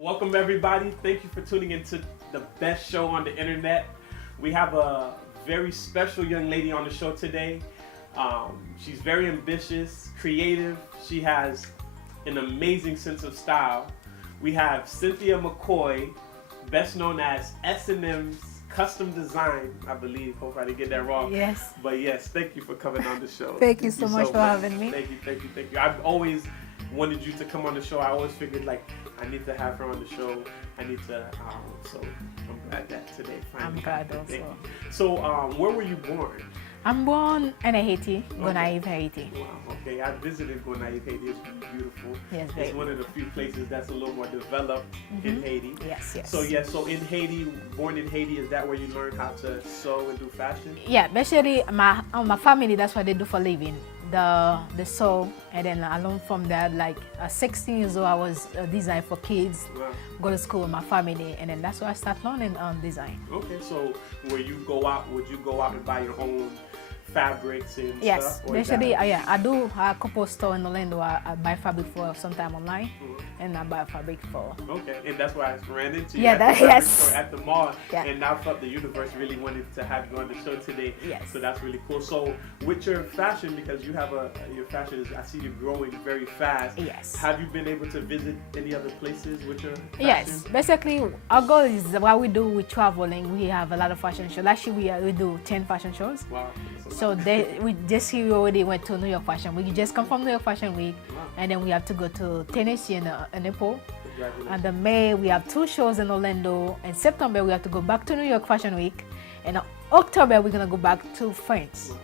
Welcome everybody. Thank you for tuning into the best show on the internet. We have a very special young lady on the show today. She's very ambitious, creative. She has an amazing sense of style. We have Santia Mckoy, best known as S&M's Custom Design, I believe. Hope I didn't get that wrong. Yes. But yes, thank you for coming on the show. Thank you so much for having me. Thank you. I've always wanted you to come on the show. I always figured like I need to have her on the show. I need to, so I'm glad that today finally. I'm glad also. So, where were you born? I'm born in Haiti, Goodvibestelevision, Haiti. Wow, okay. I visited Goodvibestelevision, Haiti. It's beautiful. Yes, it's one of the few places that's a little more developed in Haiti. Yes. So in Haiti, born in Haiti, is that where you learned how to sew and do fashion? Yeah, basically my family, that's what they do for a living. The sew, and then along from that, like 16 years old, I was design for kids, go to school with my family, and then that's where I started learning design. Okay, so would you go out and buy your own fabrics and yes, stuff? basically, I do a couple store in Orlando. I buy fabric for sometime online, and I buy fabric for. Okay, and that's why I ran into you yes. at the mall, and I felt the universe really wanted to have you on the show today. Yes. So that's really cool. So with your fashion, because you have your fashion is, I see you growing very fast. Yes. Have you been able to visit any other places with your fashion? Yes, basically our goal is what we do with traveling. We have a lot of fashion shows. Last year we do 10 fashion shows. Wow. So we just here already went to New York Fashion Week. We just come from New York Fashion Week, and then we have to go to Tennessee and April. And in May we have 2 shows in Orlando. In September we have to go back to New York Fashion Week, and in October we're gonna go back to France. Wow.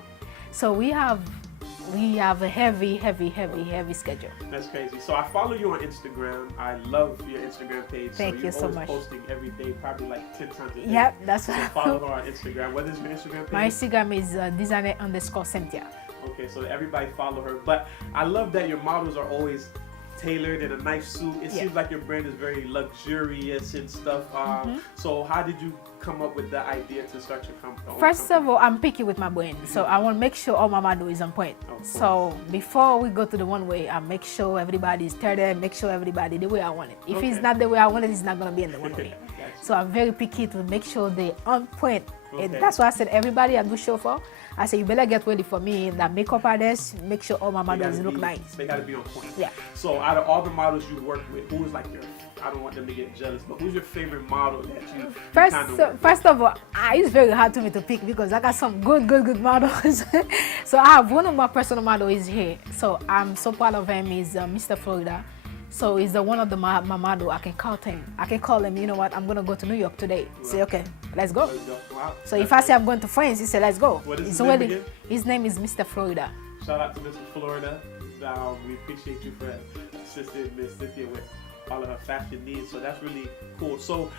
So we have a heavy schedule. That's crazy. So I follow you on Instagram. I love your Instagram page. Thank you so much. You're always posting every day, probably like 10 times a day. Yep, that's so what. follow her on Instagram. What is your Instagram page? My Instagram is designer_Santia. Okay, so everybody follow her. But I love that your models are always tailored in a nice suit. It seems like your brand is very luxurious and stuff. So how did you come up with the idea to start your company? First of all, I'm picky with my brand, so I want to make sure all my model is on point. So before we go to the one way, I make sure everybody is tailored, make sure everybody the way I want it. If it's not the way I want it, it's not going to be in the one way. So I'm very picky to make sure they're on point. And that's why I said everybody I do show for, I say you better get ready for me, that makeup artist, make sure all my models look nice. They got to be on point. Yeah. So out of all the models you work with, who is like your, I don't want them to get jealous, but who's your favorite model that you First of all, it's very hard to me to pick because I got some good models. So I have one of my personal models is here. So I'm so proud of him. He's Mr. Florida. So he's one of my model. I can call him, you know what, I'm going to go to New York today. Say, okay, let's go. Wow. So if I say I'm going to France, he said, let's go. What is his name again? His name is Mr. Florida. Shout out to Mr. Florida. We appreciate you for assisting Miss Cynthia with all of her fashion needs. So that's really cool. So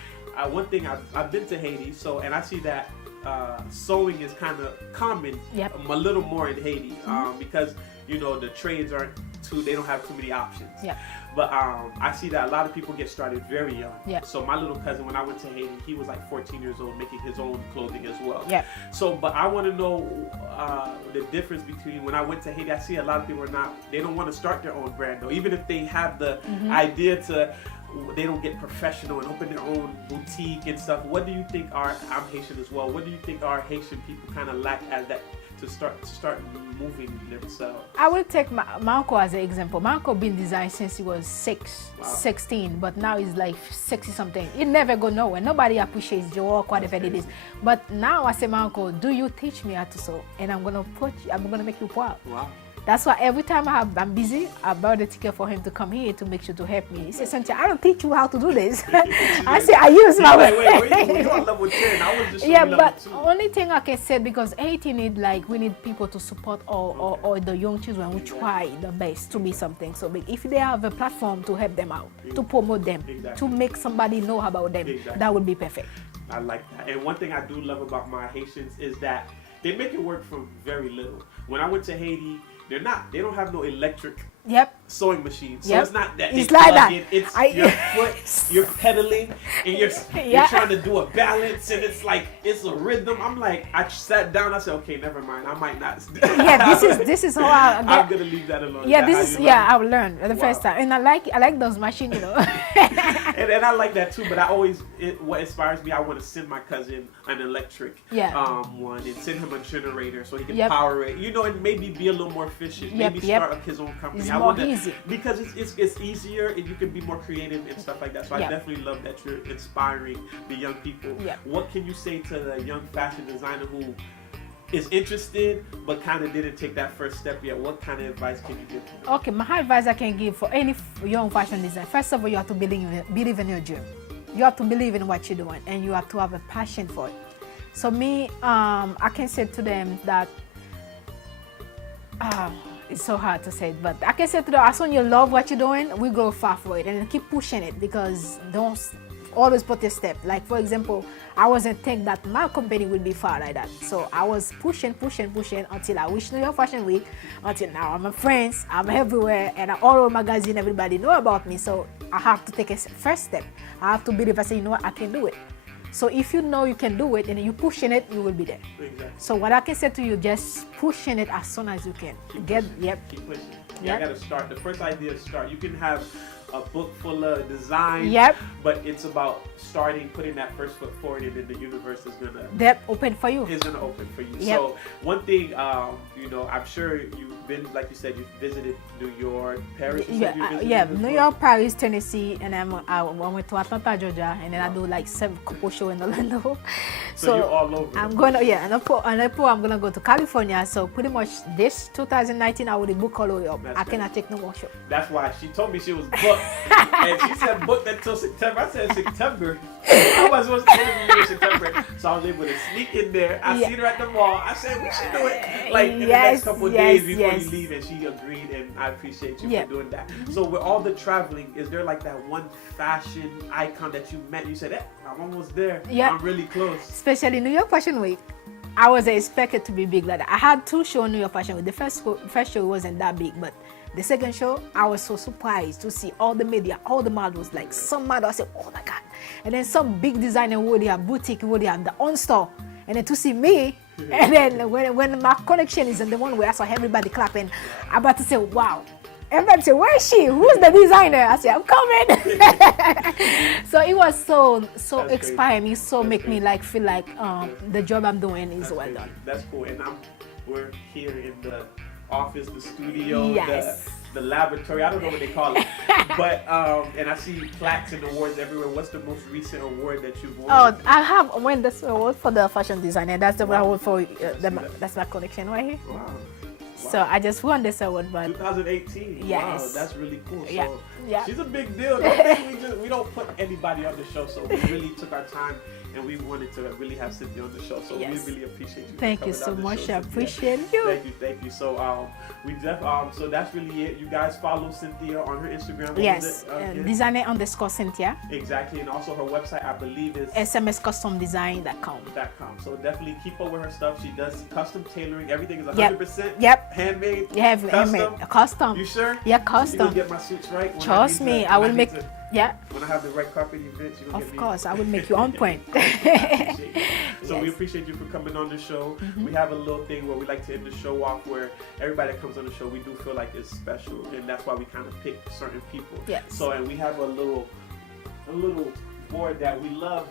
one thing, I've been to Haiti, and I see that sewing is kind of common, a little more in Haiti, because you know the trades they don't have too many options. But I see that a lot of people get started very young. So my little cousin, when I went to Haiti, he was like 14 years old making his own clothing as well. So, but I want to know the difference between when I went to Haiti, I see a lot of people they don't want to start their own brand though. Even if they have the idea they don't get professional and open their own boutique and stuff. What do you think I'm Haitian as well. What do you think our Haitian people kind of lack as that to start moving themselves? I will take my uncle as an example. My uncle been designed since he was 16, but now he's like 60 something. It never go nowhere. Nobody appreciates your work, whatever it is. But now I say, my uncle, do you teach me how to sew? And I'm gonna make you proud. Wow. That's why every time I'm busy, I bought a ticket for him to come here to make sure to help me. He said, Santia, I don't teach you how to do this. I say, I use my way. Wait, you're on level 10. I was just but only thing I can say, because Haiti we need people to support or the young children who try the best to be something. So if they have a platform to help them out, to promote them, to make somebody know about them, that would be perfect. I like that. And one thing I do love about my Haitians is that they make it work from very little. When I went to Haiti, they don't have no electric sewing machine. So it's not that it's like that. It's your foot, you're pedaling, and you're trying to do a balance, and it's a rhythm. I'm like, I sat down, I said, okay, never mind, I might not. This is how I'm gonna leave that alone. I will learn the first time. And I like those machines, you know. And and I like that too. But what inspires me, I want to send my cousin an electric one and send him a generator so he can power it. You know, and maybe be a little more efficient. Maybe start up his own company. It's more easy because it's easier and you can be more creative and stuff like that. So I definitely love that you're inspiring the young people. What can you say to the young fashion designer who is interested but kind of didn't take that first step yet? What kind of advice can you give them? Okay, my advice I can give for any young fashion designer, first of all, you have to believe in your dream. You have to believe in what you're doing, and you have to have a passion for it. So me, I can say to them that it's so hard to say it, but I can say to them, as soon as you love what you're doing, we go far for it, and keep pushing it, because don't always put a step. Like, for example, I wasn't think that my company would be far like that. So I was pushing until I reached New York Fashion Week. Until now, I'm friends, I'm everywhere, and all over magazine, everybody know about me. So I have to take a first step. I have to believe. I say, you know what, I can do it. So if you know you can do it and you're pushing it, you will be there. Exactly. So what I can say to you, just pushing it as soon as you can. Keep pushing. I gotta start. The first idea is start. You can have a book full of design, but it's about starting, putting that first foot forward, and then the universe is gonna open for you. Is gonna open for you. So one thing, you know, I'm sure you've been, like you said, you've visited New York, Paris. New York, Paris, Tennessee, and I went to Atlanta, Georgia, and then I do like 7 couple shows in Orlando. So you're all over. I'm gonna and I'm gonna go to California. So pretty much this 2019, I will book all over. I cannot take no more show. That's why she told me she was booked, and she said booked until September. I said September. I was supposed to interview in September, so I was able to sneak in there. I seen her at the mall. I said we should do it like in the next couple of days before you leave, and she agreed, and I appreciate you for doing that. So with all the traveling, is there like that one fashion icon that you met? You said, I'm almost there. I'm really close. Especially New York Fashion Week, I was expected to be big like that. I had 2 shows in New York Fashion Week. The first show wasn't that big, but the second show, I was so surprised to see all the media, all the models. Like some models, I said, oh my God. And then some big designer would have boutique, would have the own store. And then to see me, and then when my connection is in the one where I saw everybody clapping, I'm about to say, wow. Everybody said, where is she? Who's the designer? I said, I'm coming. So it was so inspiring me, so make me like feel like the job I'm doing is well done. That's cool. And we're here in the office, the studio, the laboratory. I don't know what they call it, but and I see plaques and awards everywhere. What's the most recent award that you've won? Oh, I have won this award for the fashion designer. That's the award for that's my collection right here. Wow. So I just won this award, but 2018. Yes. Wow, that's really cool. So yeah. She's a big deal. We don't put anybody on the show, so we really took our time and we wanted to really have Cynthia on the show. So we really appreciate you. Thank you so much. I appreciate you. Thank you. So so that's really it. You guys follow Cynthia on her Instagram. Yes, designer_Cynthia. Exactly, and also her website, I believe, is smscustomdesign.com. So definitely keep up with her stuff. She does custom tailoring. Everything is 100% handmade. Custom. You sure? Yeah, custom. You'll get my suits right. Trust me, I will make. When I have the right carpet events, you'll of course, I will make you on point. So we appreciate you for coming on the show. We have a little thing where we like to end the show off where everybody that comes on the show, we do feel like it's special, and that's why we kind of pick certain people. So, and we have a little board that we love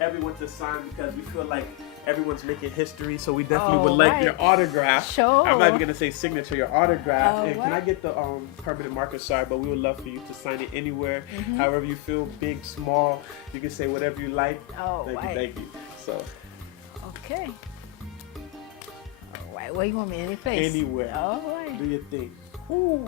everyone to sign, because we feel like everyone's making history, so we definitely would like your autograph. Sure. I'm not even gonna say signature, your autograph. And can I get the permanent marker? Sorry, but we would love for you to sign it anywhere, however you feel, big, small. You can say whatever you like. Thank you. So. Okay. All right. Where you want me? Any place? Anywhere. All right. Do your thing. Ooh,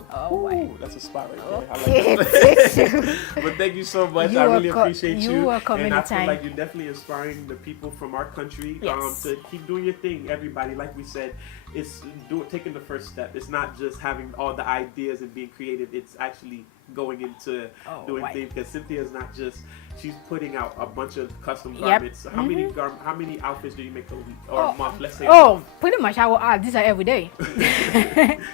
that's a spot right there. Okay. I like that. But thank you so much. I really appreciate you. You are coming and I feel anytime. like you're definitely inspiring the people from our country to keep doing your thing. Everybody, like we said, it's taking the first step. It's not just having all the ideas and being creative. It's actually going into doing things, because Cynthia is not just, she's putting out a bunch of custom garments. How many outfits do you make a week or a month? Let's say. Pretty much I will add these are every day.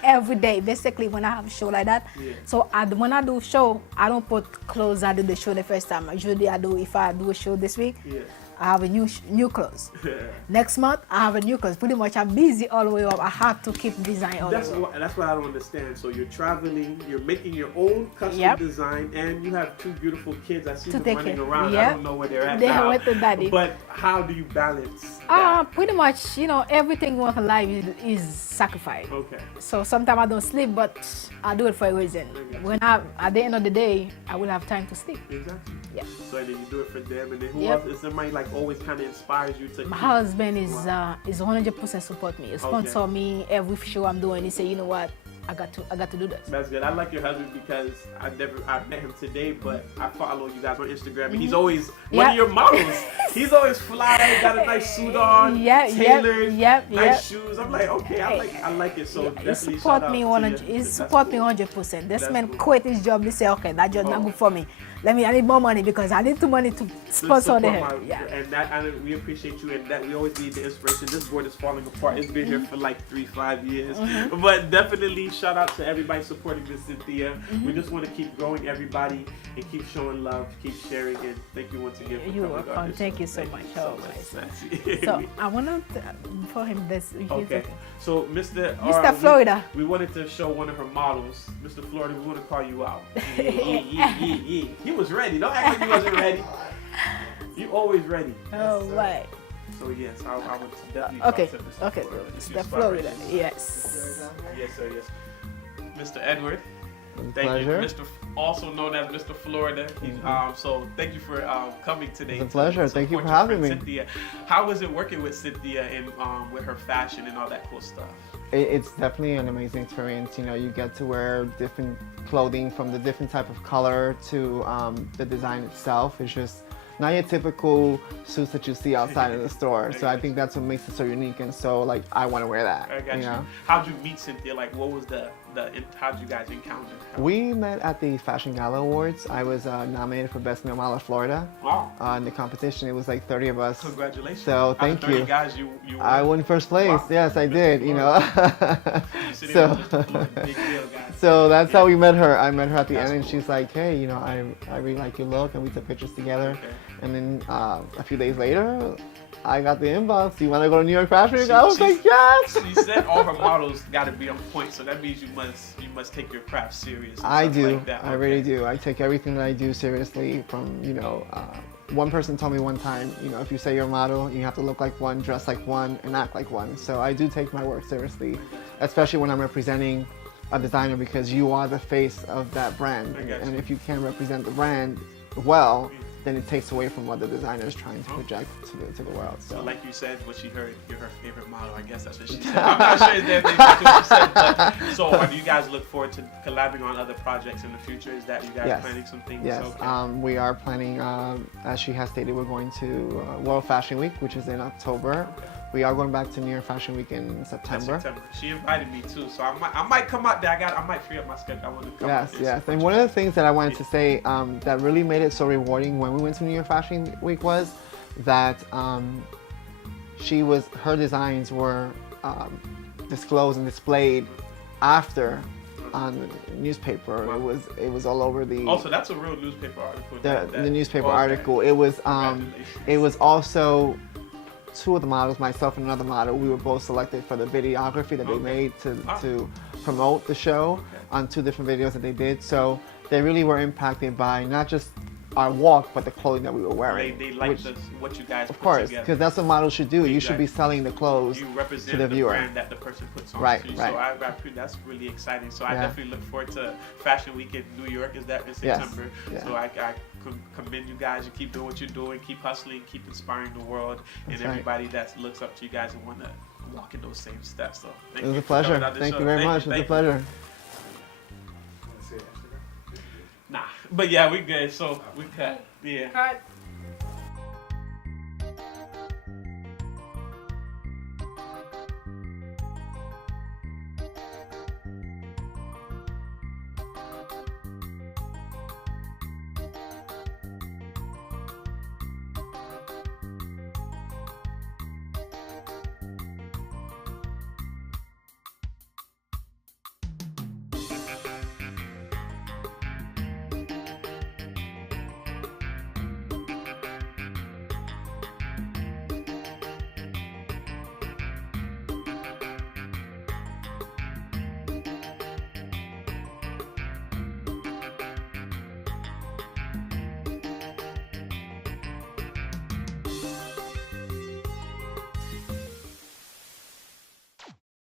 Every day, basically, when I have a show like that. So when I do a show, I don't put clothes I did the show the first time. Usually if I do a show this week, I have a new clothes. Next month, I have a new clothes. Pretty much, I'm busy all the way up. I have to keep designing all the way up. That's what I don't understand. So you're traveling, you're making your own custom design, and you have two beautiful kids. I see them running around. I don't know where they're at now. With the daddy. But how do you balance that? Pretty much, everything in life is sacrifice. Okay. So sometimes I don't sleep, but I do it for a reason. At the end of the day, I will have time to sleep. Exactly. Yeah. So then you do it for them, and then who else? Is somebody like always kind of inspires you to? My husband is 100% support me. He sponsor me every show I'm doing. He say, you know what, I got to do this. That's good. I like your husband because I met him today, but I follow you guys on Instagram, and he's always one of your models. He's always fly, got a nice suit on, tailored, nice shoes. I'm like, okay, I like it. So definitely he support me 100%. This man quit his job. He say, okay, that job not good for me. I need more money because I need the money to sponsor them. And we appreciate you, and that we always need the inspiration. This board is falling apart. It's been here for like 3-5 years, but definitely shout out to everybody supporting Miss Cynthia. We just want to keep growing everybody and keep showing love, keep sharing, and thank you once again for You're welcome. Thank you so much. So I want to for him this. Okay. So Mr. Florida. We wanted to show one of her models, Mr. Florida. We want to call you out. He was ready. Don't act like he wasn't ready. You always ready. Oh, right. So yes, I would definitely okay. talk to Mr. Okay. Florida. Mr. Florida. Yes. Yes, sir. Yes. Mr. Edward. Thank pleasure. you, Mr. Also known as Mr. Florida. So thank you for coming today. It's a pleasure. Thank you for having me. Cynthia. How was it working with Cynthia and with her fashion and all that cool stuff? It's definitely an amazing experience. You get to wear different clothing from the different type of color to the design itself. It's just not your typical suits that you see outside of the store. So I think that's what makes it so unique, and so I want to wear that. I got you. How'd you meet Cynthia? What was how'd you guys encounter? We met at the Fashion Gala Awards. I was nominated for Best Male Model of Florida. Wow. In the competition, it was like 30 of us. Congratulations. So thank you. Guys, you I won first place. Wow. Yes, I did. So that's how we met her. I met her at the end, and she's like, hey, I really like your look, and we took pictures together. Okay. And then a few days later, I got the inbox. You want to go to New York Fashion Week? I was like, yes. She said all her models got to be on point, so that means you must take your craft serious. I do. Like that. I really do. I take everything that I do seriously. From one person told me one time, if you say you're a model, you have to look like one, dress like one, and act like one. So I do take my work seriously, especially when I'm representing a designer, because you are the face of that brand. And if you can't represent the brand well, then it takes away from what the designer is trying to project to the world. So like you said, what she heard, you're her favorite model. I guess that's what she said. I'm not sure if that's what she said. But, so do you guys look forward to collaborating on other projects in the future? Is that you guys planning some things? Yes, okay. We are planning, as she has stated, we're going to World Fashion Week, which is in October. Okay. We are going back to New York Fashion Week in September. She invited me too, so I might come out there. I might free up my schedule. I want to come. Yes. And one of the things that I wanted to say that really made it so rewarding when we went to New York Fashion Week was that her designs were disclosed and displayed after on the newspaper. Wow. It was all over the. Also, that's a real newspaper article. The newspaper article. It was also. Two of the models, myself and another model, we were both selected for the videography that they made to promote the show on 2 different videos that they did. So they really were impacted by not just our walk, but the clothing that we were wearing. They liked what you guys put together. Of course, because that's what models should do. Exactly. You should be selling the clothes to the viewer. You represent the brand that the person puts on. Right. So that's really exciting. So I definitely look forward to Fashion Week in New York. Is that in September? Yes. So I commend you guys. You keep doing what you're doing. Keep hustling. Keep inspiring the world and everybody that looks up to you guys and want to walk in those same steps. So it was a pleasure. Thank you very much. It was a pleasure. Nah, but yeah, we good. So we cut. Yeah. Cut.